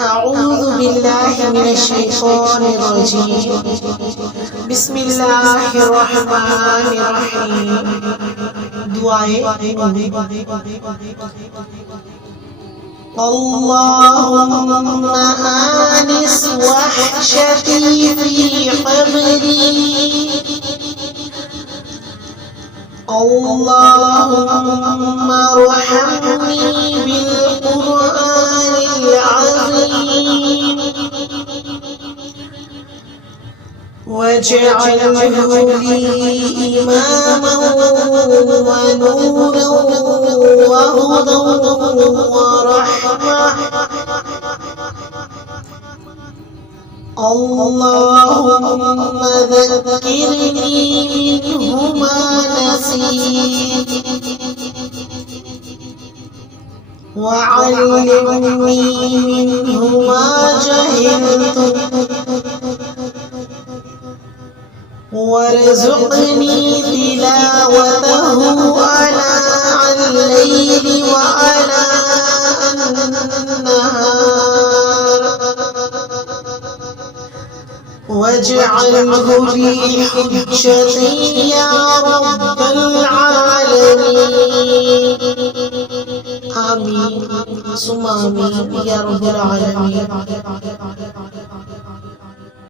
أعوذ بالله من الشيطان الرجيم. بسم الله الرحمن الرحيم. دعائے اللهم آنس وحشتي في قبري. اللهم ارحمني بالقرآن العظيم واجعله لي إماما ونورا وهدى ورحمة. اللهم ذكرني منه ما نسيت وعلمني منه ما جهلت وارزقني تلاوته آناء الليل وآناء النهار واجعله لي حجة يا رب العالمين. آمين ثم آمين يا رب العالمين.